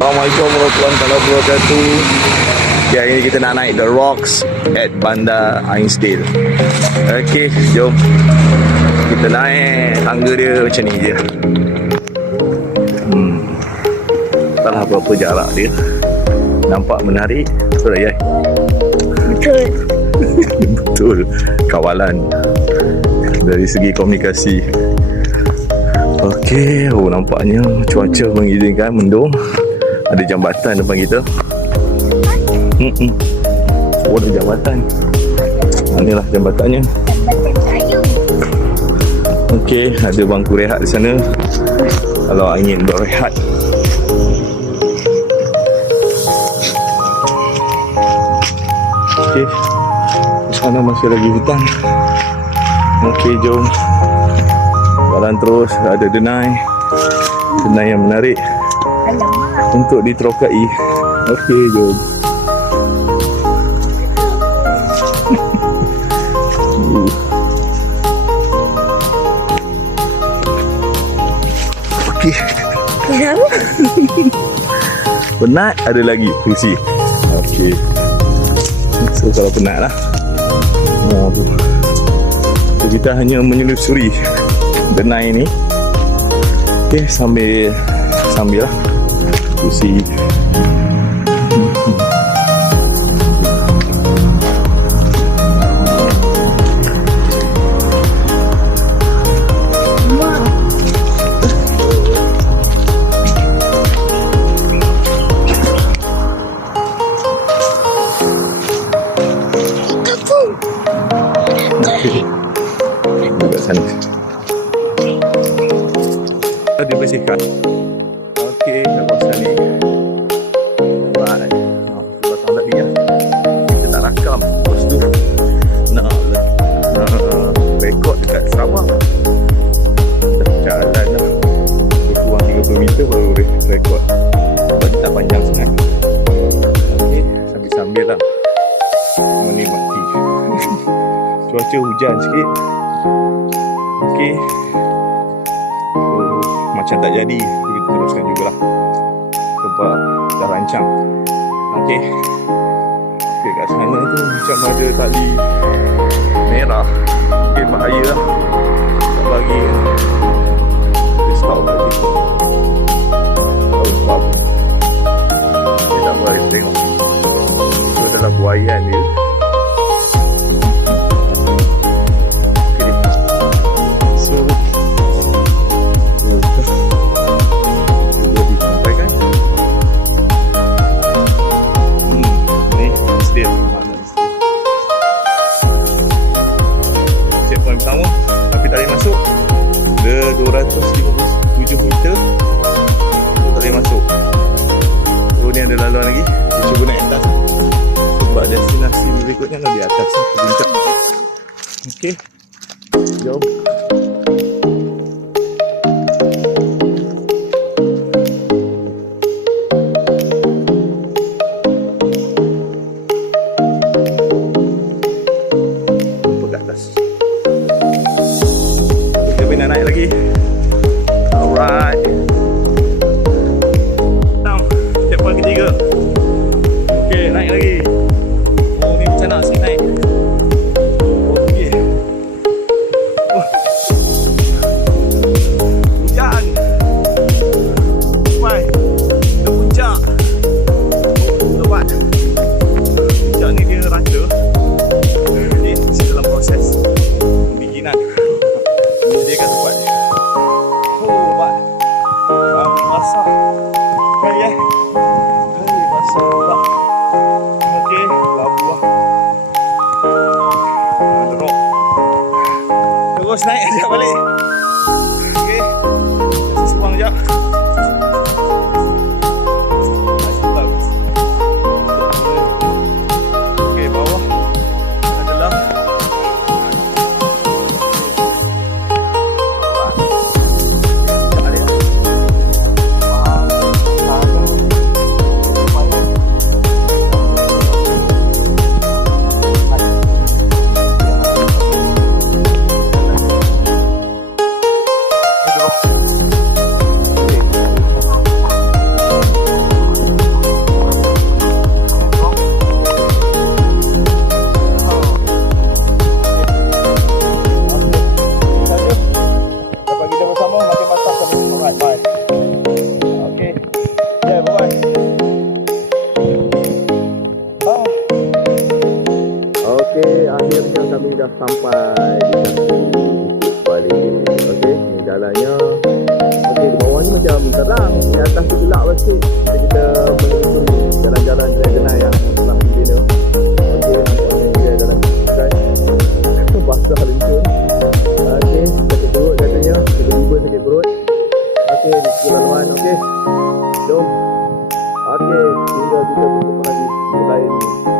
Assalamualaikum warahmatullahi wabarakatuh. Okay, hari ni kita nak naik The Rocks at Bandar Ainsdale. Okay, jom kita naik. Tangga dia macam ni je. Entahlah berapa jarak dia. Nampak menarik. Betul tak, Yai? Betul. Betul. Kawalan dari segi komunikasi. Okey, nampaknya cuaca mengizinkan mendung. Ada jambatan depan kita. Oh, ada jambatan. Inilah jambatannya. Okey, ada bangku rehat di sana. Kalau ingin berehat. Okey, di sana masih lagi hutan. Okey, jom jalan terus. Ada denai yang menarik untuk diterokai. Okey, jom. Okey. Kenapa? Penat ada lagi kursi. Okey. So kalau penat lah. Tu. So, kita hanya menyelusuri denai ni. Okey, sambil lah kursi. Dekat sana dibersihkan. Okey, kat kawasan ni. Alright. Belakang tadi lah kita tak rakam. Lepas tu nak rekod dekat Sarawak. Dah jalan dah kurang 30 meter baru rekod. Tapi tak panjang sangat. Okey, sambil-sambil lah menikmati. Cuaca hujan sikit. Okey, so, macam tak jadi, kita teruskan jugalah sebab dah rancang. Okey, kat sana tu macam ada tali merah. Mungkin bahaya lah, tak bagi discount kat situ. Tahu sebab apa? Dia tak boleh tengok. Itu adalah buaian dia. Pertama, tapi tak boleh masuk. Dia 257 meter. Tak boleh masuk. So ni ada laluan lagi. Kita cuba naik atas sebab destinasi berikutnya lah di atas puncak. Okey, jom. Nak naik lagi. Alright. Checkpoint ketiga. Okey, naik lagi. Oh, ni macam nak sikit naik. Okey. Hujan. Sampai ke puncak. Lepas puncak ni dia rata. Jadi masih dalam proses pembikinan. Dia kan tempat ni. Oh, Pak. Basah. Kan, ya? Basah pula. Okey, labu lah. Teruk. Terus naik sekejap balik. Okey. Kasih sebuang sekejap. Okey, bawah adalah juga untuk menagih nelayan ni.